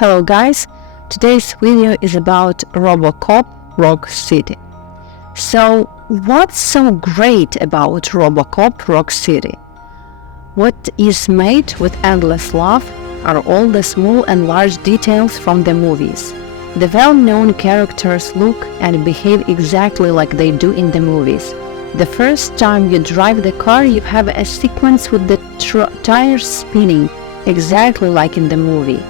Hello guys, today's video is about RoboCop Rogue City. So, what's so great about RoboCop Rogue City? What is made with endless love are all the small and large details from the movies. The well-known characters look and behave exactly like they do in the movies. The first time you drive the car, you have a sequence with the tires spinning, exactly like in the movie.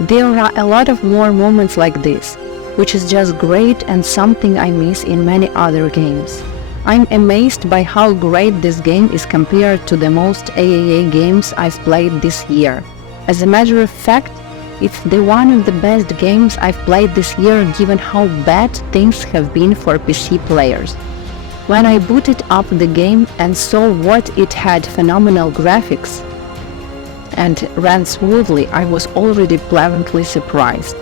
There are a lot of more moments like this, which is just great and something I miss in many other games. I'm amazed by how great this game is compared to the most AAA games I've played this year. As a matter of fact, it's one of the best games I've played this year given how bad things have been for PC players. When I booted up the game and saw what it had, phenomenal graphics, and ran smoothly, I was already pleasantly surprised.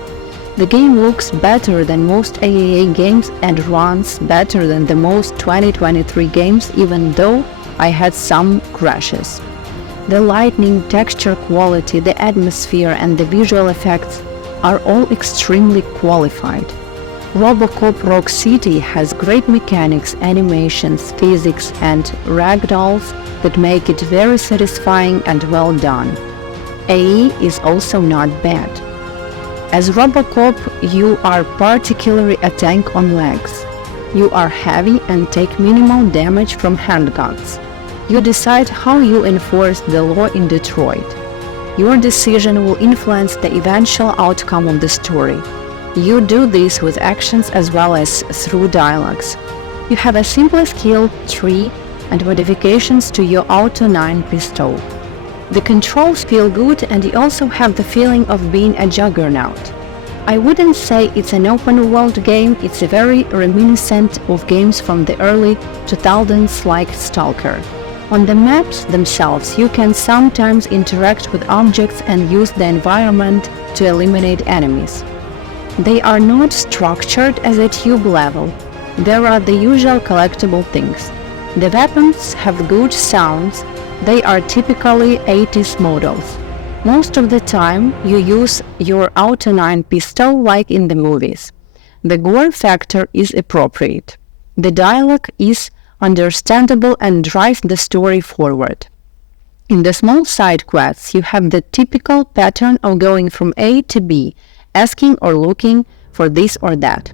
The game looks better than most AAA games and runs better than the most 2023 games, even though I had some crashes. The lighting, texture quality, the atmosphere and the visual effects are all extremely qualified. RoboCop Rogue City has great mechanics, animations, physics and ragdolls that make it very satisfying and well done. AE is also not bad. As RoboCop, you are particularly a tank on legs. You are heavy and take minimal damage from handguns. You decide how you enforce the law in Detroit. Your decision will influence the eventual outcome of the story. You do this with actions as well as through dialogues. You have a simple skill tree and modifications to your Auto 9 pistol. The controls feel good and you also have the feeling of being a juggernaut. I wouldn't say it's an open world game, it's very reminiscent of games from the early 2000s like Stalker. On the maps themselves, you can sometimes interact with objects and use the environment to eliminate enemies. They are not structured as a tube level. There are the usual collectible things. The weapons have good sounds. They are typically 80s models. Most of the time, you use your Auto 9 pistol like in the movies. The gore factor is appropriate. The dialogue is understandable and drives the story forward. In the small side quests, you have the typical pattern of going from A to B, asking or looking for this or that.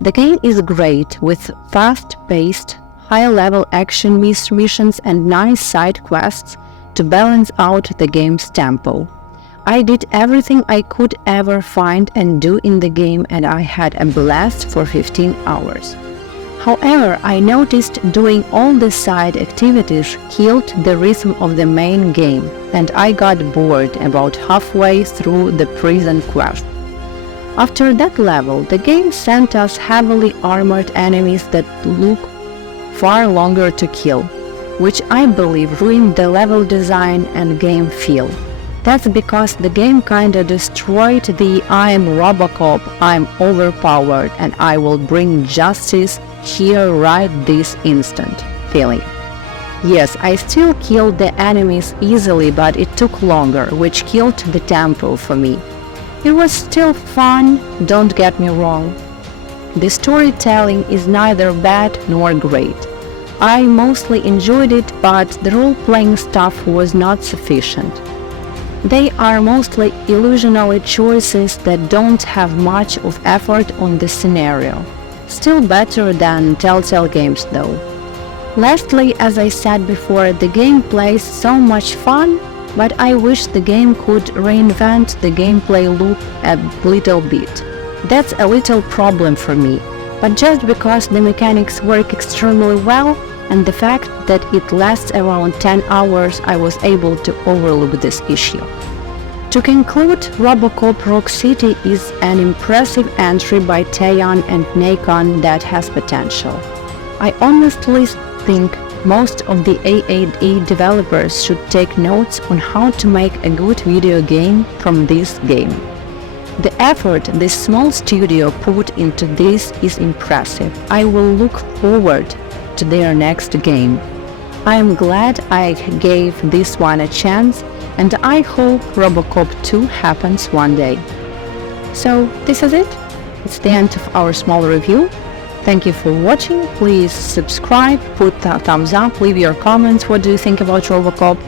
The game is great with fast-paced, high-level action missions and nice side quests to balance out the game's tempo. I did everything I could ever find and do in the game and I had a blast for 15 hours. However, I noticed doing all the side activities killed the rhythm of the main game and I got bored about halfway through the prison quest. After that level, the game sent us heavily armored enemies that look far longer to kill, which I believe ruined the level design and game feel. That's because the game kinda destroyed the I am RoboCop, I'm overpowered and I will bring justice here right this instant feeling. Yes, I still killed the enemies easily, but it took longer, which killed the tempo for me. It was still fun, don't get me wrong. The storytelling is neither bad nor great. I mostly enjoyed it, but the role-playing stuff was not sufficient. They are mostly illusionary choices that don't have much of effort on the scenario. Still better than Telltale games though. Lastly, as I said before, the gameplay is so much fun, but I wish the game could reinvent the gameplay loop a little bit. That's a little problem for me, but just because the mechanics work extremely well and the fact that it lasts around 10 hours, I was able to overlook this issue. To conclude, RoboCop Rogue City is an impressive entry by Taeyon and Nacon that has potential. I honestly think most of the AAA developers should take notes on how to make a good video game from this game. The effort this small studio put into this is impressive. I will look forward to their next game. I am glad I gave this one a chance and I hope RoboCop 2 happens one day. So this is it. It's the end of our small review. Thank you for watching. Please subscribe, put a thumbs up, leave your comments. What do you think about RoboCop?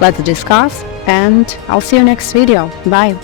Let's discuss, and I'll see you next video. Bye.